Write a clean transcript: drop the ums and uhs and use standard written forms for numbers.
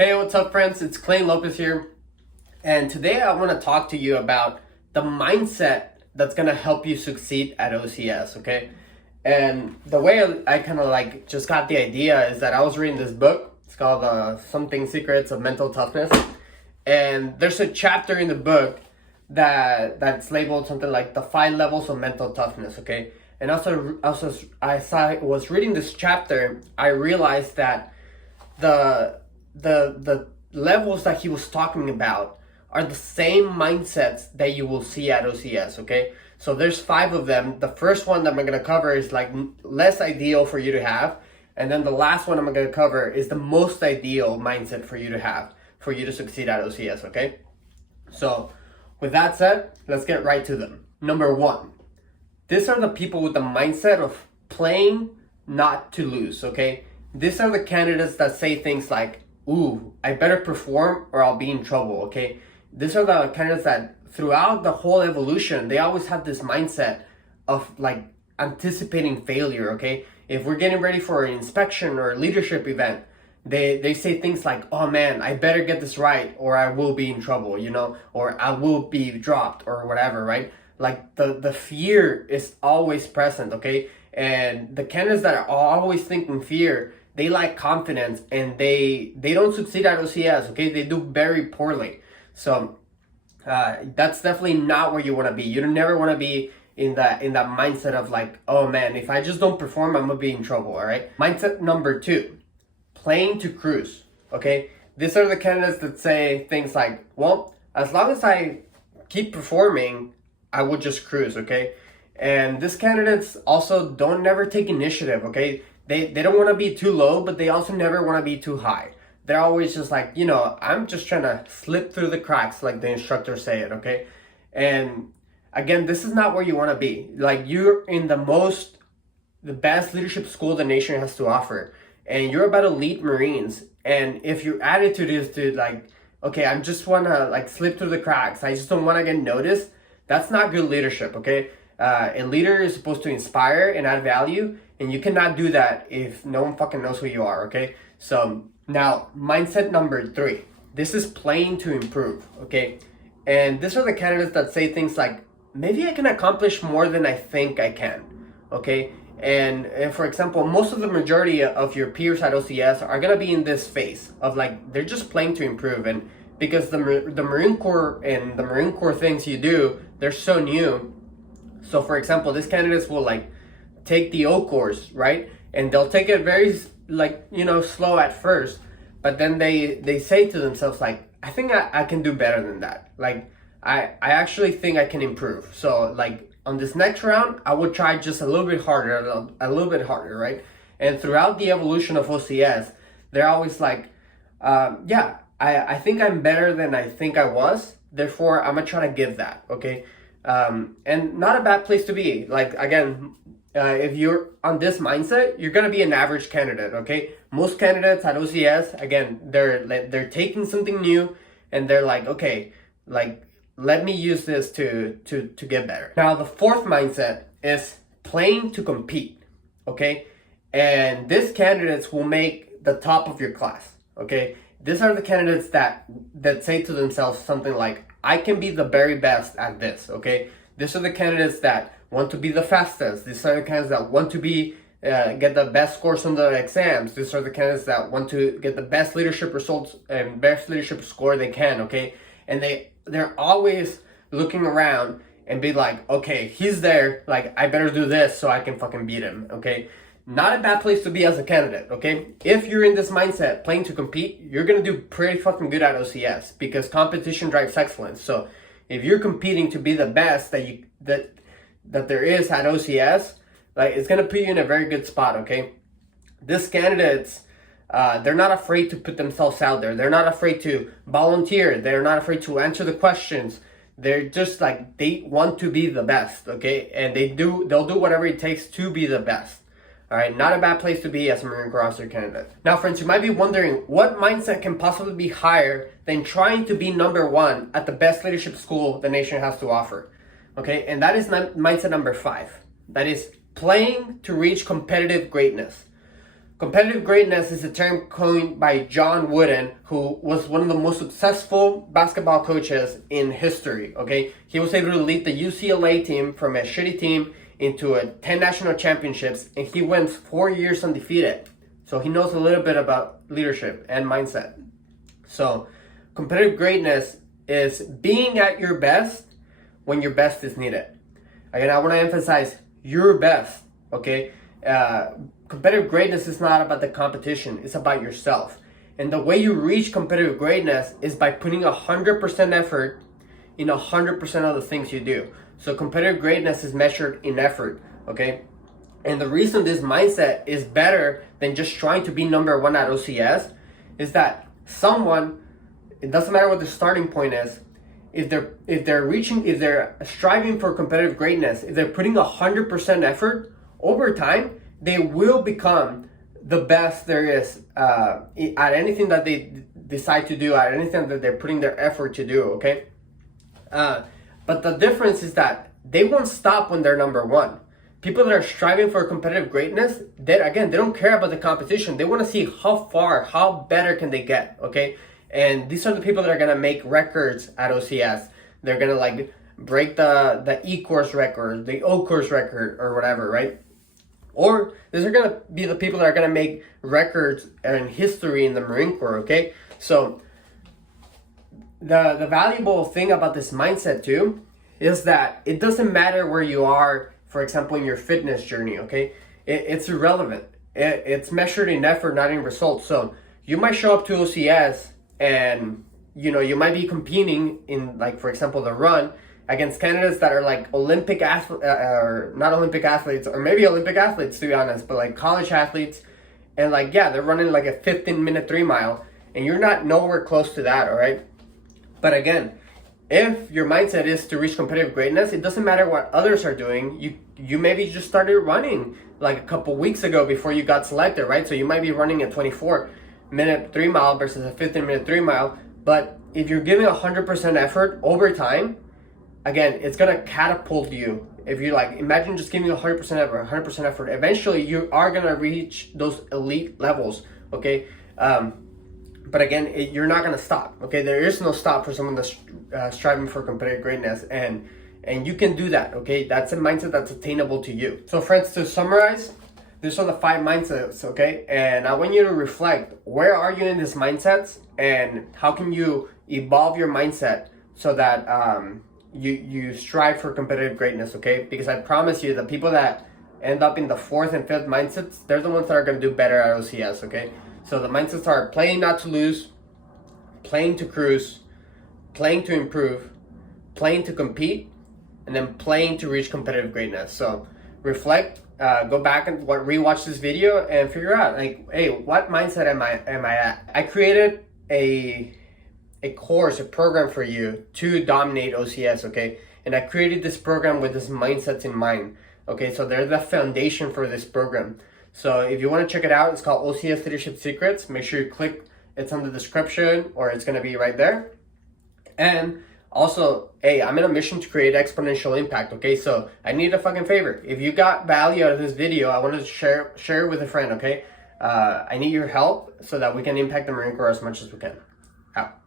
Hey, what's up, friends? It's Clay Lopez here, and today I want to talk to you about the mindset that's going to help you succeed at OCS, okay? And the way I kind of like just got the idea is that I was reading this book. It's called Something Secrets of Mental Toughness, and there's a chapter in the book that's labeled something like the 5 levels of mental toughness, okay? And I was reading this chapter, I realized that the levels that he was talking about are the same mindsets that you will see at OCS, okay? So there's 5 of them. The first one that I'm going to cover is like less ideal for you to have. And then the last one I'm going to cover is the most ideal mindset for you to have, for you to succeed at OCS, okay? So with that said, let's get right to them. Number 1, these are the people with the mindset of playing not to lose, okay? These are the candidates that say things like, ooh, I better perform or I'll be in trouble, okay? These are the candidates that throughout the whole evolution, they always have this mindset of like anticipating failure, okay? If we're getting ready for an inspection or a leadership event, they say things like, oh man, I better get this right or I will be in trouble, or I will be dropped or whatever, right? Like the fear is always present, okay? And the candidates that are always thinking fear, they lack confidence and they don't succeed at OCS, okay? They do very poorly. So that's definitely not where you want to be. You never want to be in that mindset of like, oh man, if I just don't perform, I'm gonna be in trouble, all right? Mindset number 2, playing to cruise, okay? These are the candidates that say things like, well, as long as I keep performing, I would just cruise, okay? And these candidates also don't never take initiative, okay? They don't want to be too low, but they also never want to be too high. They're always just like, I'm just trying to slip through the cracks, like the instructors say it, okay? And again, this is not where you want to be. Like, you're in the best leadership school the nation has to offer, and you're about to lead Marines. And if your attitude is to like, okay, I just want to like slip through the cracks, I just don't want to get noticed, that's not good leadership, okay? A leader is supposed to inspire and add value, and you cannot do that if no one fucking knows who you are, okay? So now, mindset number 3. This is playing to improve, okay? And these are the candidates that say things like, maybe I can accomplish more than I think I can, okay? And for example, most of the majority of your peers at OCS are gonna be in this phase of like, they're just playing to improve. And because the Marine Corps and the Marine Corps things you do, they're so new. So for example, these candidates will like take the O course, right? And they'll take it very like, slow at first, but then they say to themselves like, I think I can do better than that. Like, I actually think I can improve. So like on this next round, I would try just a little bit harder, right? And throughout the evolution of OCS, they're always like, I think I'm better than I think I was. Therefore, I'm gonna try to give that, okay? And not a bad place to be. Like, again, if you're on this mindset, you're gonna be an average candidate, okay? Most candidates at OCS, again, they're taking something new and they're like, okay, like, let me use this to get better. Now, the 4th mindset is playing to compete, okay? And these candidates will make the top of your class, okay? These are the candidates that say to themselves something like, I can be the very best at this, okay? These are the candidates that want to be the fastest. These are the candidates that want to be get the best scores on the exams. These are the candidates that want to get the best leadership results and best leadership score they can, okay? And they're always looking around and be like, okay, he's there, like, I better do this so I can fucking beat him, okay? Not a bad place to be as a candidate, okay? If you're in this mindset, playing to compete, you're gonna do pretty fucking good at OCS because competition drives excellence. So if you're competing to be the best that there is at OCS, like, it's gonna put you in a very good spot, okay? These candidates, they're not afraid to put themselves out there. They're not afraid to volunteer. They're not afraid to answer the questions. They're just like, they want to be the best, okay? And they'll do whatever it takes to be the best. All right, not a bad place to be as a Marine Corps officer candidate. Now, friends, you might be wondering what mindset can possibly be higher than trying to be number 1 at the best leadership school the nation has to offer. Okay, and that is mindset number 5. That is playing to reach competitive greatness. Competitive greatness is a term coined by John Wooden, who was one of the most successful basketball coaches in history, okay? He was able to lead the UCLA team from a shitty team into 10 national championships, and he went 4 years undefeated. So he knows a little bit about leadership and mindset. So competitive greatness is being at your best when your best is needed. Again, I want to emphasize your best, okay? Competitive greatness is not about the competition, it's about yourself. And the way you reach competitive greatness is by putting 100% effort in 100% of the things you do. So competitive greatness is measured in effort, okay? And the reason this mindset is better than just trying to be number one at OCS is that someone, it doesn't matter what the starting point is, if they're striving for competitive greatness, if they're putting 100% effort, over time, they will become the best there is at anything that they decide to do, at anything that they're putting their effort to do, okay? But the difference is that they won't stop when they're number one. People that are striving for competitive greatness, they don't care about the competition. They want to see how better can they get, okay? And these are the people that are going to make records at OCS. They're going to like break the E-course record, the O-course record, or whatever, right? Or these are going to be the people that are going to make records and history in the Marine Corps, okay? So the valuable thing about this mindset too is that it doesn't matter where you are, for example, in your fitness journey, okay? It's irrelevant. It's measured in effort, not in results. So you might show up to OCS and, you might be competing in, like, for example, the run against candidates that are like Olympic athletes, or not Olympic athletes, or maybe Olympic athletes to be honest, but like college athletes, and like, yeah, they're running like a 15-minute 3-mile, and you're not nowhere close to that, all right? But again, if your mindset is to reach competitive greatness, it doesn't matter what others are doing. You maybe just started running like a couple weeks ago before you got selected, right? So you might be running a 24-minute 3-mile versus a 15-minute 3-mile, but if you're giving 100% effort over time, again, it's gonna catapult you. If you like, imagine just giving 100% effort. Eventually, you are gonna reach those elite levels. Okay, but again, you're not gonna stop. Okay, there is no stop for someone that's striving for competitive greatness, and you can do that. Okay, that's a mindset that's attainable to you. So, friends, to summarize, these are the 5 mindsets. Okay, and I want you to reflect: where are you in these mindsets, and how can you evolve your mindset so that you strive for competitive greatness, okay? Because I promise you, the people that end up in the 4th and 5th mindsets, they're the ones that are going to do better at OCS, okay? So the mindsets are playing not to lose, playing to cruise, playing to improve, playing to compete, and then playing to reach competitive greatness. So reflect, go back and rewatch this video and figure out, like, hey, what mindset am I at? I created a course, a program for you to dominate OCS, okay? And I created this program with this mindsets in mind, okay? So they're the foundation for this program. So if you want to check it out, it's called OCS Leadership Secrets. Make sure you click, it's on the description, or it's going to be right there. And also, hey, I'm in a mission to create exponential impact, okay? So I need a fucking favor. If you got value out of this video, I wanted to share it with a friend, okay? I need your help so that we can impact the Marine Corps as much as we can. Out.